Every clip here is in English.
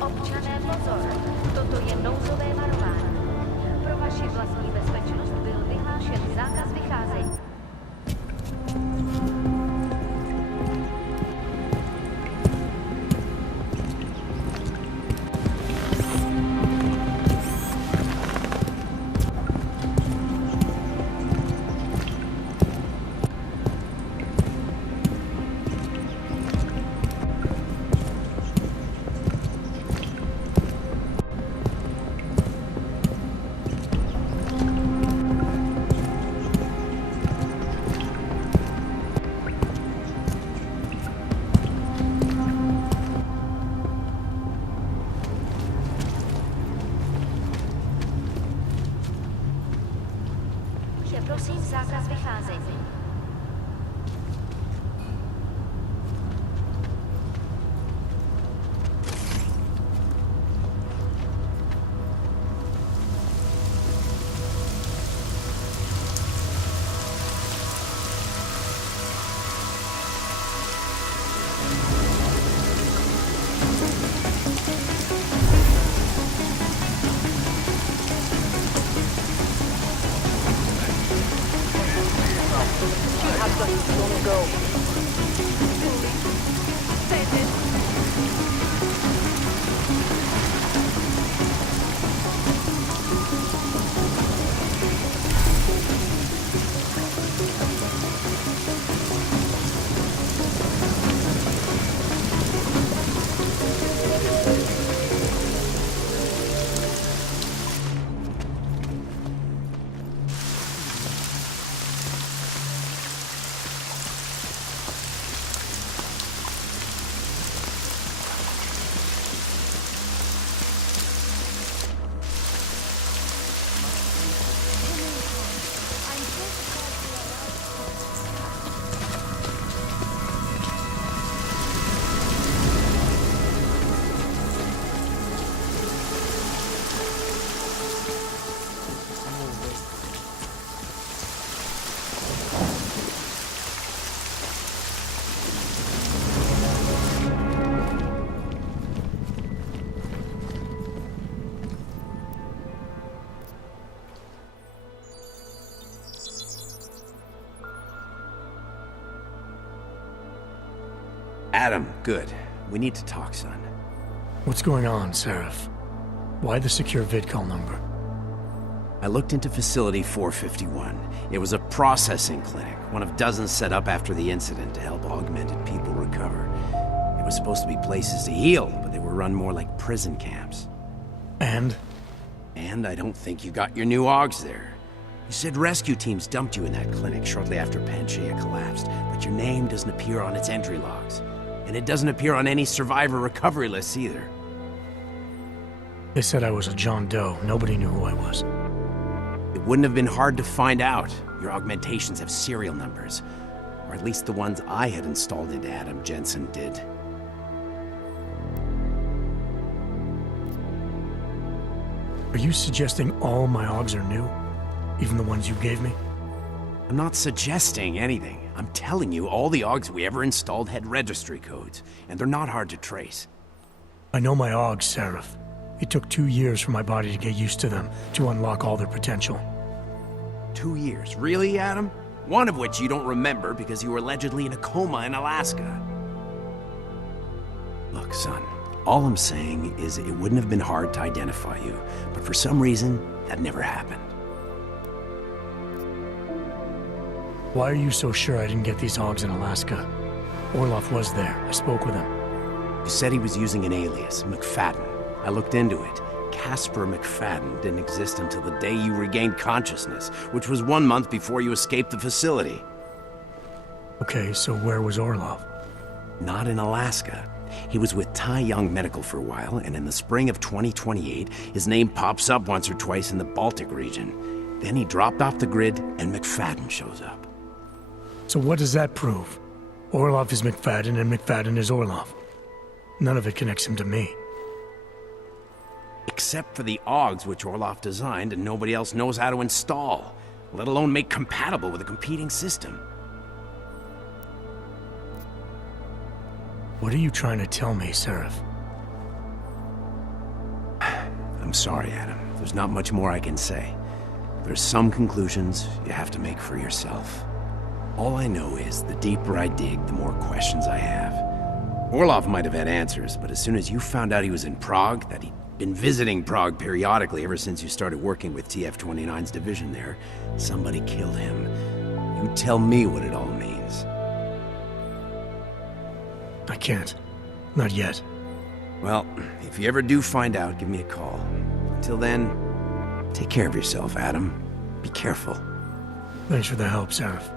Občané, pozor! Toto je nouzové varování. Pro vaši vlastní bezpečnost byl vyhlášen zákaz vycházení. Prosím, zákaz vycházení. Adam, good. We need to talk, son. What's going on, Seraph? Why the secure vidcall number? I looked into Facility 451. It was a processing clinic, one of dozens set up after the incident to help augmented people recover. It was supposed to be places to heal, but they were run more like prison camps. And? And I don't think you got your new AUGs there. You said rescue teams dumped you in that clinic shortly after Pangaea collapsed, but your name doesn't appear on its entry logs. And it doesn't appear on any survivor recovery lists either. They said I was a John Doe. Nobody knew who I was. It wouldn't have been hard to find out. Your augmentations have serial numbers. Or at least the ones I had installed into Adam Jensen did. Are you suggesting all my AUGs are new? Even the ones you gave me? I'm not suggesting anything. I'm telling you, all the AUGs we ever installed had registry codes, and they're not hard to trace. I know my AUGs, Seraph. It took 2 years for my body to get used to them, to unlock all their potential. 2 years? Really, Adam? One of which you don't remember because you were allegedly in a coma in Alaska. Look, son, all I'm saying is it wouldn't have been hard to identify you, but for some reason, that never happened. Why are you so sure I didn't get these AUGs in Alaska? Orloff was there. I spoke with him. You said he was using an alias, McFadden. I looked into it. Casper McFadden didn't exist until the day you regained consciousness, which was 1 month before you escaped the facility. Okay, so where was Orloff? Not in Alaska. He was with Tai Young Medical for a while, and in the spring of 2028, his name pops up once or twice in the Baltic region. Then he dropped off the grid, and McFadden shows up. So what does that prove? Orlov is McFadden, and McFadden is Orlov. None of it connects him to me. Except for the AUGs which Orlov designed and nobody else knows how to install, let alone make compatible with a competing system. What are you trying to tell me, Seraph? I'm sorry, Adam. There's not much more I can say. There's some conclusions you have to make for yourself. All I know is the deeper I dig, the more questions I have. Orlov might have had answers, but as soon as you found out he was in Prague, that he'd been visiting Prague periodically ever since you started working with TF-29's division there, somebody killed him. You tell me what it all means. I can't. Not yet. Well, if you ever do find out, give me a call. Until then, take care of yourself, Adam. Be careful. Thanks for the help, Seraph.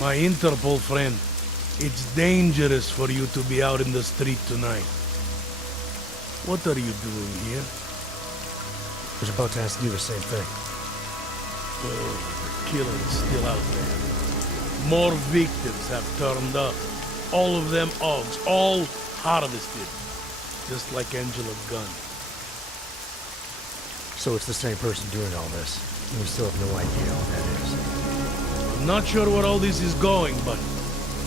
My Interpol friend, it's dangerous for you to be out in the street tonight. What are you doing here? I was about to ask you the same thing. Oh, the killer is still out there. More victims have turned up. All of them AUGs, all harvested. Just like Angela Gunn. So it's the same person doing all this, and we still have no idea who that is. I'm not sure where all this is going, but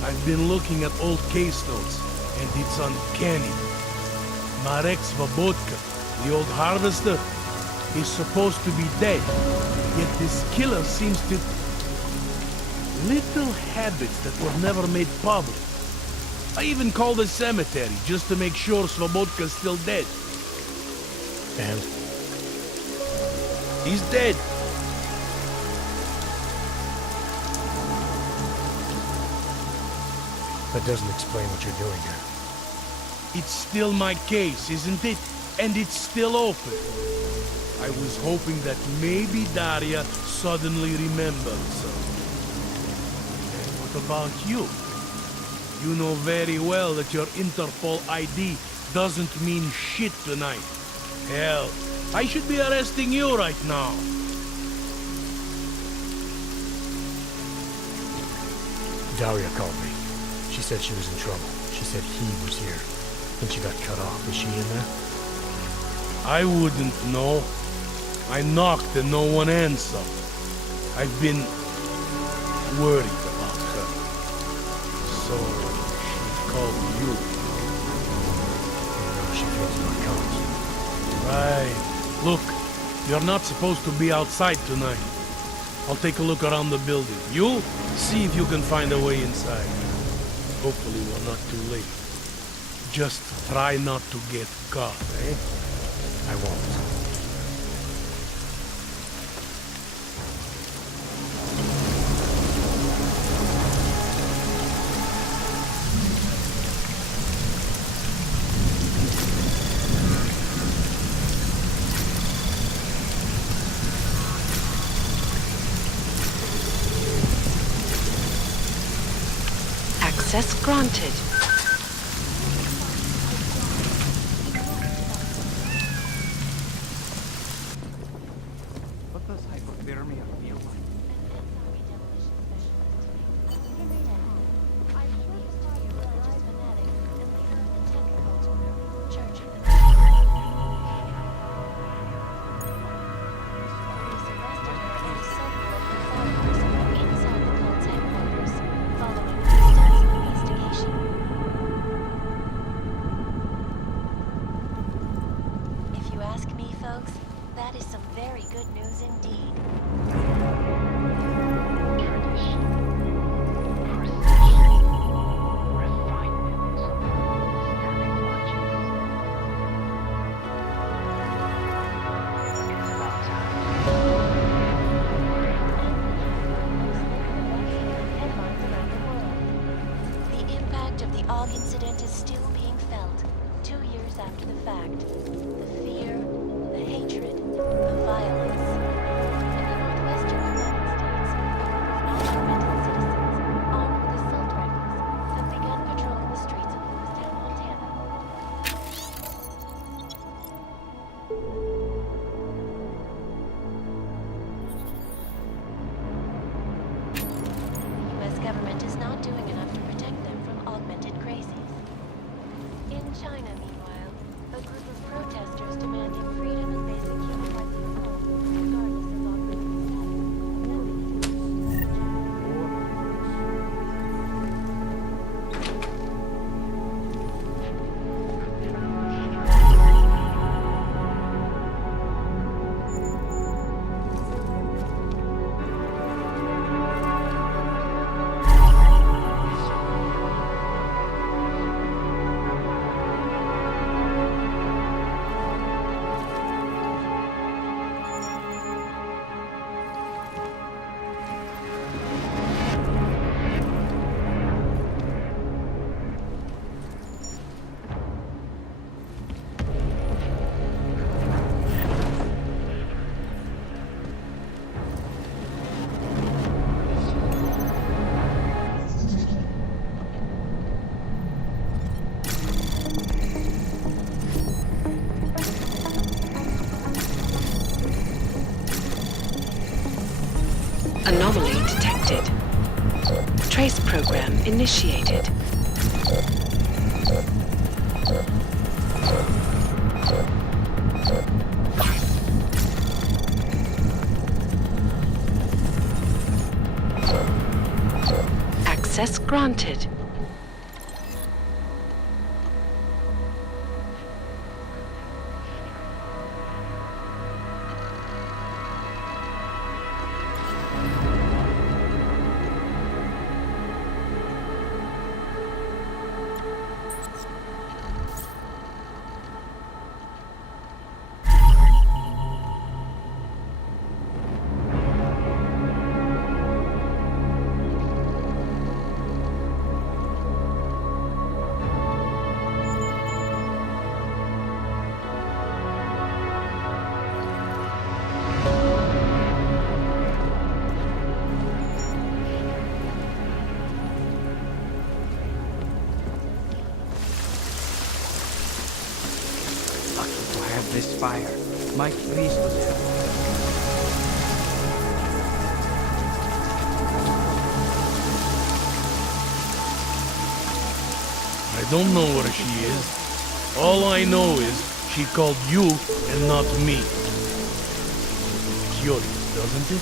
I've been looking at old case notes, and it's uncanny. Marek Svobotka, the old harvester, is supposed to be dead, yet this killer seems to... Little habits that were never made public. I even called the cemetery just to make sure Svobodka's still dead. And? He's dead. That doesn't explain what you're doing here. It's still my case, isn't it? And it's still open. I was hoping that maybe Daria suddenly remembered something. And what about you? You know very well that your Interpol ID doesn't mean shit tonight. Hell, I should be arresting you right now. Daria called me. She said she was in trouble. She said he was here. When she got cut off, is she in there? I wouldn't know. I knocked and no one answered. I've been worried about her. So she called you. She feels my comes. Right. Look, you're not supposed to be outside tonight. I'll take a look around the building. You see if you can find a way inside. Hopefully we're not too late. Just try not to get caught, eh? I won't. Access granted. What does hypothermia feel like? Inside the cult's headquarters, following extensive investigation. The Og incident is still being felt, 2 years after the fact. The fear, the hatred, the violence. In the northwestern United States, non-governmental citizens, armed with assault rifles, have begun patrolling the streets of Lewistown, Montana. The U.S. government is not doing enough to protect them from augmented crazies. In China, meanwhile, a group of protesters demanding freedom and basic human rights for all, regardless of augmented Anomaly detected. Trace program initiated. Access granted. Lucky to have this fire. My priest was I don't know where she is. All I know is she called you and not me. Curious, doesn't it?